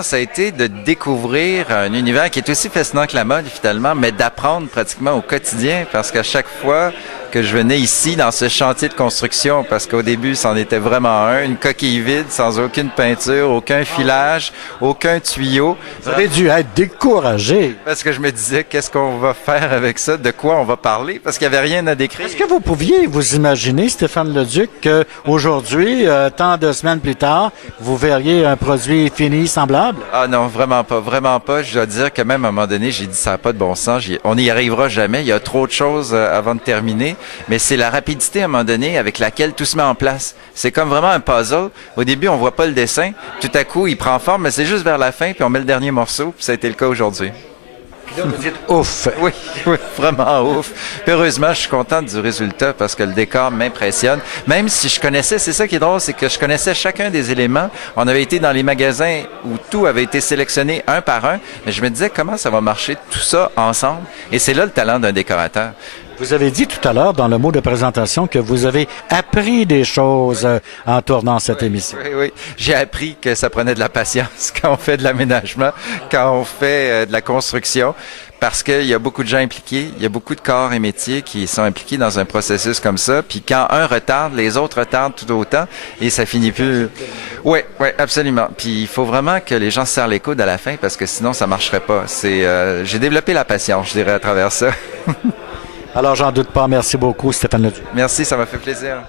Ça a été de découvrir un univers qui est aussi fascinant que la mode, finalement, mais d'apprendre pratiquement au quotidien, parce qu'à chaque fois que je venais ici dans ce chantier de construction, parce qu'au début, c'en était vraiment un, une coquille vide, sans aucune peinture, aucun filage, aucun tuyau. Vous avez dû être découragé. Parce que je me disais, qu'est-ce qu'on va faire avec ça? De quoi on va parler? Parce qu'il n'y avait rien à décrire. Est-ce que vous pouviez vous imaginer, Stéphane Leduc, qu'aujourd'hui, tant de semaines plus tard, vous verriez un produit fini semblable? Ah non, vraiment pas, vraiment pas. Je dois dire que même à un moment donné, j'ai dit ça n'a pas de bon sens. On n'y arrivera jamais. Il y a trop de choses avant de terminer. Mais c'est la rapidité à un moment donné avec laquelle tout se met en place. C'est comme vraiment un puzzle. Au début, on voit pas le dessin. Tout à coup, il prend forme, mais c'est juste vers la fin, puis on met le dernier morceau. Puis ça a été le cas aujourd'hui. Là, vous dites ouf. Oui, oui, vraiment ouf. Puis heureusement, je suis content du résultat parce que le décor m'impressionne. Même si je connaissais, c'est ça qui est drôle, c'est que je connaissais chacun des éléments. On avait été dans les magasins où tout avait été sélectionné un par un, mais je me disais comment ça va marcher tout ça ensemble. Et c'est là le talent d'un décorateur. Vous avez dit tout à l'heure dans le mot de présentation que vous avez appris des choses en tournant cette émission. Oui, oui. J'ai appris que ça prenait de la patience quand on fait de l'aménagement, quand on fait de la construction, parce qu'il y a beaucoup de gens impliqués, il y a beaucoup de corps et métiers qui sont impliqués dans un processus comme ça, puis quand un retarde, les autres retardent tout autant, et ça finit plus... Oui, oui, absolument. Puis il faut vraiment que les gens se serrent les coudes à la fin, parce que sinon ça marcherait pas. J'ai développé la patience, je dirais, à travers ça. Alors, j'en doute pas. Merci beaucoup, Stéphane Leduc. Merci, ça m'a fait plaisir.